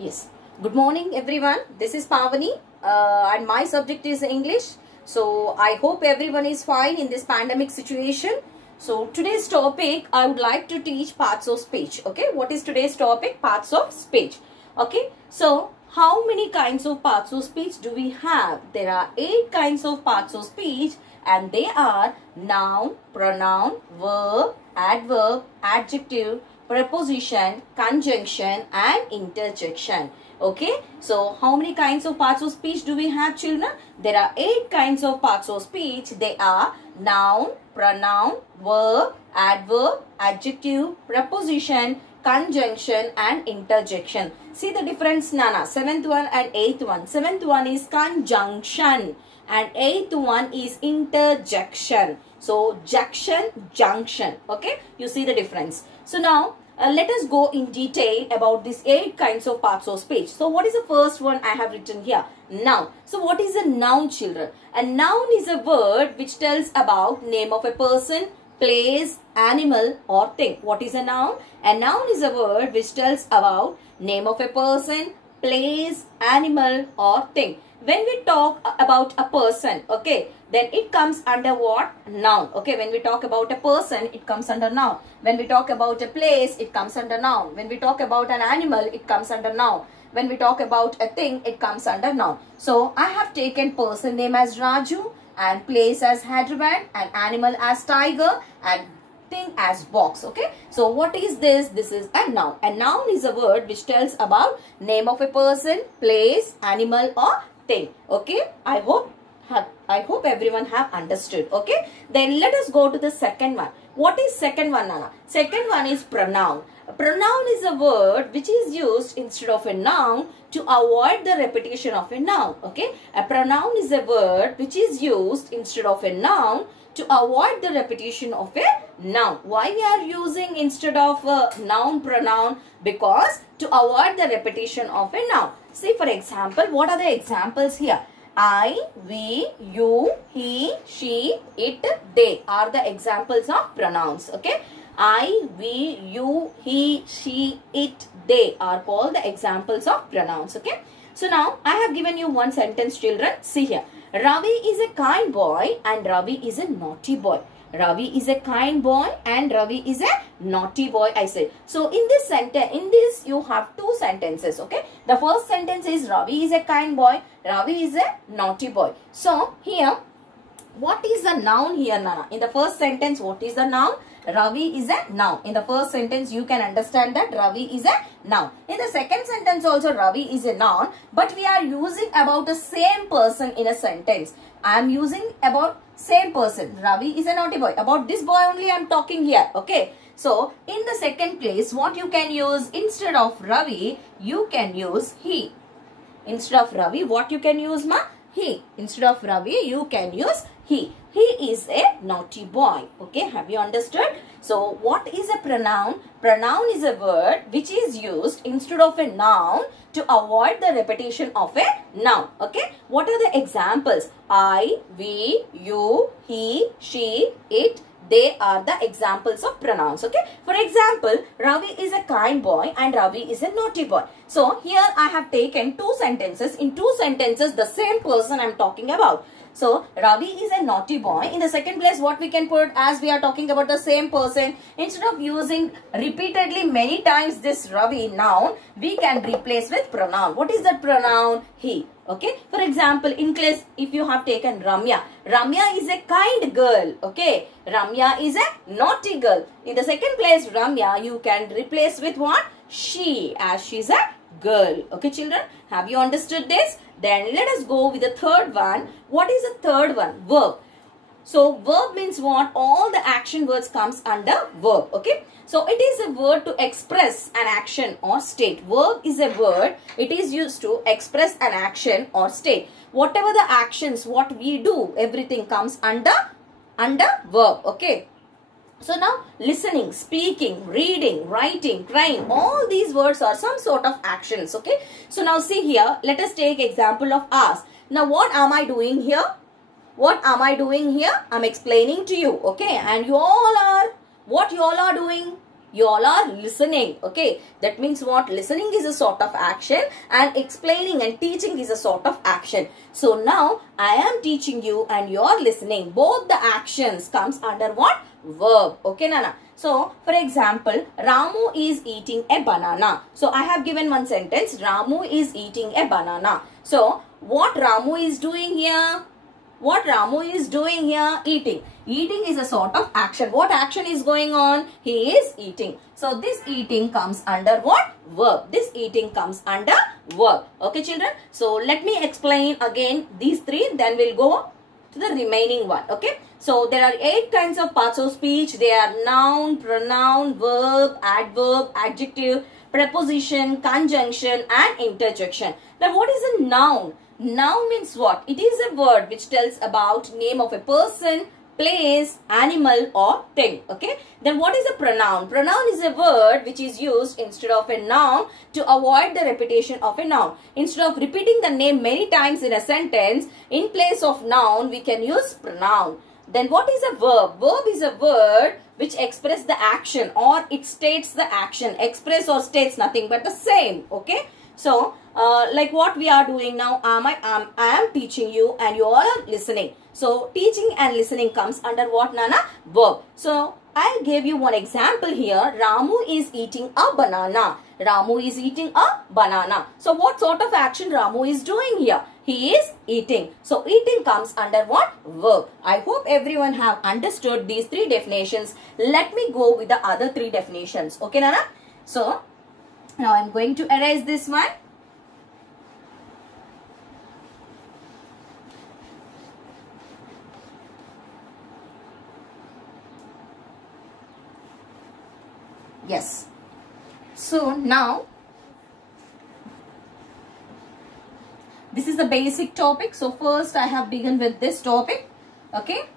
Yes. Good morning, everyone. This is Pavani, and my subject is English. So I hope everyone is fine in this pandemic situation. So today's topic, I would like to teach parts of speech. Okay, what is today's topic? Parts of speech. Okay, so how many kinds of parts of speech do we have? There are 8 kinds of parts of speech, and they are noun, pronoun, verb, adverb, adjective, preposition, conjunction, and interjection. Okay, so how many kinds of parts of speech do we have, children? There are 8 kinds of parts of speech. They are noun, pronoun, verb, adverb, adjective, preposition, conjunction, and interjection. See the difference, Nana. 7th one and 8th one. 7th one is conjunction and 8th one is interjection. So junction. Okay, you see the difference. So now let us go in detail about these 8 kinds of parts of speech. So what is the first one I have written here? Noun. So what is a noun, children? A noun is a word which tells about name of a person, place, animal or thing. What is a noun? A noun is a word which tells about name of a person, place, animal or thing. When we talk about a person, okay, then it comes under what? Noun. Okay, when we talk about a person, it comes under noun. When we talk about a place, it comes under noun. When we talk about an animal, it comes under noun. When we talk about a thing, it comes under noun. So, I have taken person name as Raju and place as Hyderabad and animal as tiger and thing as box. Okay, so what is this? This is a noun. A noun is a word which tells about name of a person, place, animal or thing. Okay, I hope everyone have understood. Okay, then let us go to the second one. What is second one, Nana? Second one is pronoun. A pronoun is a word which is used instead of a noun to avoid the repetition of a noun. Okay, a pronoun is a word which is used instead of a noun to avoid the repetition of a noun. Why we are using instead of a noun pronoun? Because to avoid the repetition of a noun. See, for example, what are the examples here? I, we, you, he, she, it, they are the examples of pronouns. Okay, I, we, you, he, she, it, they are called the examples of pronouns. Okay, so now I have given you one sentence, children. See here. Ravi is a kind boy and Ravi is a naughty boy. Ravi is a kind boy and Ravi is a naughty boy, I said. So in this sentence, you have 2 sentences. Okay, the first sentence is Ravi is a kind boy, Ravi is a naughty boy. So here, what is the noun here, Nana? In the first sentence, what is the noun? Ravi is a noun. In the first sentence, you can understand that Ravi is a noun. In the second sentence also, Ravi is a noun. But we are using about the same person in a sentence. I am using about same person. Ravi is a naughty boy. About this boy only I am talking here. Okay. So, in the second place, what you can use instead of Ravi, you can use he. Instead of Ravi, what you can use, ma? He. Instead of Ravi, you can use he. He is a naughty boy. Okay, have you understood? So, what is a pronoun? Pronoun is a word which is used instead of a noun to avoid the repetition of a noun. Okay, what are the examples? I, we, you, he, she, it, they are the examples of pronouns. Okay, for example, Ravi is a kind boy and Ravi is a naughty boy. So, here I have taken 2 sentences. In 2 sentences, the same person I am talking about. So, Ravi is a naughty boy. In the second place, what we can put, as we are talking about the same person, instead of using repeatedly many times this Ravi noun, we can replace with pronoun. What is that pronoun? He. Okay. For example, in case if you have taken Ramya. Ramya is a kind girl. Okay. Ramya is a naughty girl. In the second place, Ramya, you can replace with what? She, as she is a girl. Okay, children. Have you understood this? Then let us go with the third one. What is the third one? Verb. So, verb means what? All the action words comes under verb. Okay. So, it is a word to express an action or state. Verb is a word. It is used to express an action or state. Whatever the actions, what we do, everything comes under verb. Okay. So now listening, speaking, reading, writing, crying, all these words are some sort of actions. Okay. So now see here, let us take example of ask. Now what am I doing here? What am I doing here? I am explaining to you. Okay. And you all are, what you all are doing? You all are listening. Okay, that means what? Listening is a sort of action and explaining and teaching is a sort of action. So now I am teaching you and you are listening. Both the actions comes under what? Verb. Okay, Nana. So, for example, Ramu is eating a banana. So, I have given one sentence. Ramu is eating a banana. So, what Ramu is doing here? What Ramu is doing here? Eating. Eating is a sort of action. What action is going on? He is eating. So, this eating comes under what? Verb. This eating comes under verb. Okay, children. So, let me explain again these three. Then we'll go to the remaining one. Okay. So, there are 8 kinds of parts of speech. They are noun, pronoun, verb, adverb, adjective, preposition, conjunction and interjection. Now, what is a noun? Noun means what? It is a word which tells about name of a person, place, animal or thing. Okay. Then what is a pronoun? Pronoun is a word which is used instead of a noun to avoid the repetition of a noun. Instead of repeating the name many times in a sentence, in place of noun, we can use pronoun. Then what is a verb? Verb is a word which expresses the action or it states the action. Express or states nothing but the same. Okay. So, like what we are doing now, I am teaching you and you all are listening. So, teaching and listening comes under what, Nana? Verb. So, I gave you one example here. Ramu is eating a banana. Ramu is eating a banana. So, what sort of action Ramu is doing here? He is eating. So, eating comes under what? Verb. I hope everyone have understood these 3 definitions. Let me go with the other 3 definitions. Okay, Nana? So, now I am going to erase this one. Yes. So now this is the basic topic. So first I have begun with this topic. Okay.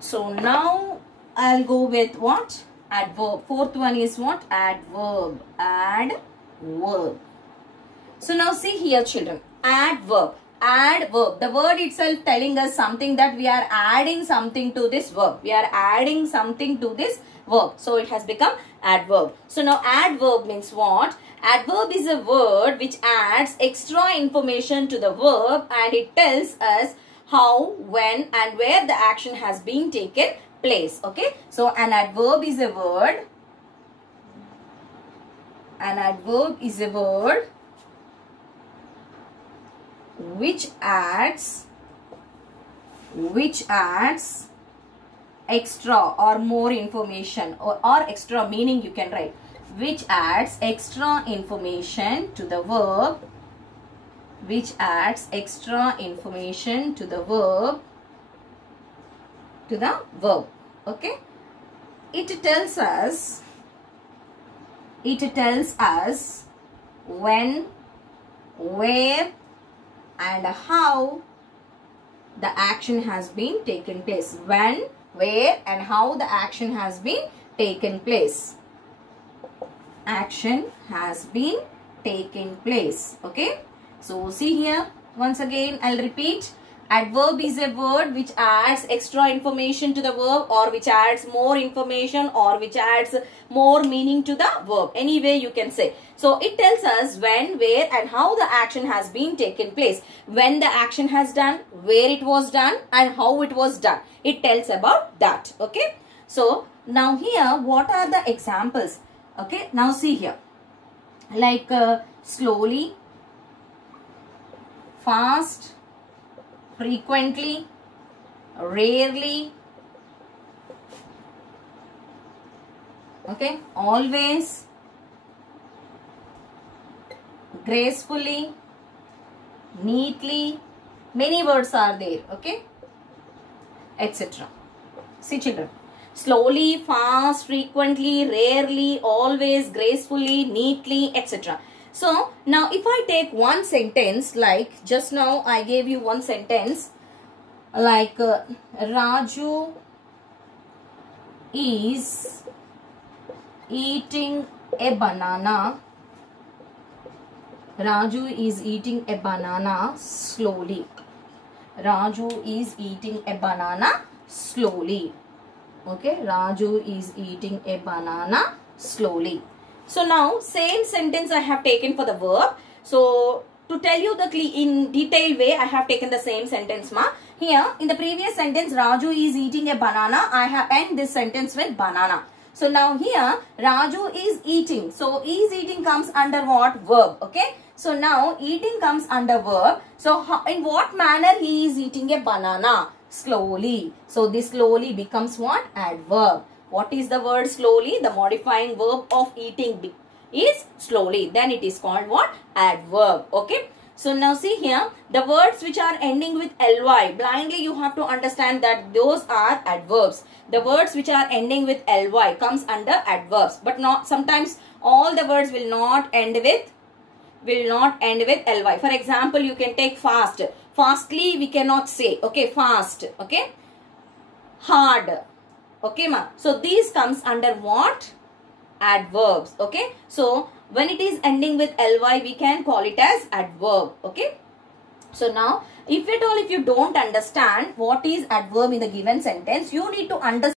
So now I'll go with what? Adverb. Fourth one is what? Adverb. Adverb. So now see here, children. Adverb. Adverb. The word itself telling us something that we are adding something to this verb. We are adding something to this verb. So it has become adverb. So now adverb means what? Adverb is a word which adds extra information to the verb and it tells us how, when and where the action has been taken place. Okay. So an adverb is a word. An adverb is a word which adds extra or more information or extra meaning you can write, which adds extra information to the verb, which adds extra information to the verb, okay. It tells us when, where and how the action has been taken place. When, where and how the action has been taken place. Action has been taken place. Okay. So see here, once again I'll repeat. Adverb is a word which adds extra information to the verb or which adds more information or which adds more meaning to the verb. Any way you can say. So it tells us when, where and how the action has been taken place. When the action has done, where it was done and how it was done. It tells about that. Okay. So now here what are the examples? Okay. Now see here. Like slowly, fast, frequently, rarely, okay, always, gracefully, neatly, many words are there, okay, etc. See children, slowly, fast, frequently, rarely, always, gracefully, neatly, etc. So, now if I take one sentence, like just now I gave you one sentence, like Raju is eating a banana. Raju is eating a banana slowly. Raju is eating a banana slowly. Okay, Raju is eating a banana slowly. So now same sentence I have taken for the verb. So to tell you the in detailed way, I have taken the same sentence, ma. Here in the previous sentence, Raju is eating a banana. I have end this sentence with banana. So now here Raju is eating. So is eating comes under what? Verb. Okay. So now eating comes under verb. So in what manner he is eating a banana? Slowly. So this slowly becomes what? Adverb. What is the word slowly? The modifying verb of eating is slowly. Then it is called what? Adverb. Okay. So now see here, the words which are ending with ly, blindly you have to understand that those are adverbs. The words which are ending with ly comes under adverbs. But not sometimes all the words will not end with ly. For example, you can take fast. Fastly we cannot say. Okay, fast. Okay. Hard. Okay, ma. So these comes under what? Adverbs. Okay. So when it is ending with ly, we can call it as adverb. Okay. So now, if at all if you don't understand what is adverb in the given sentence, you need to understand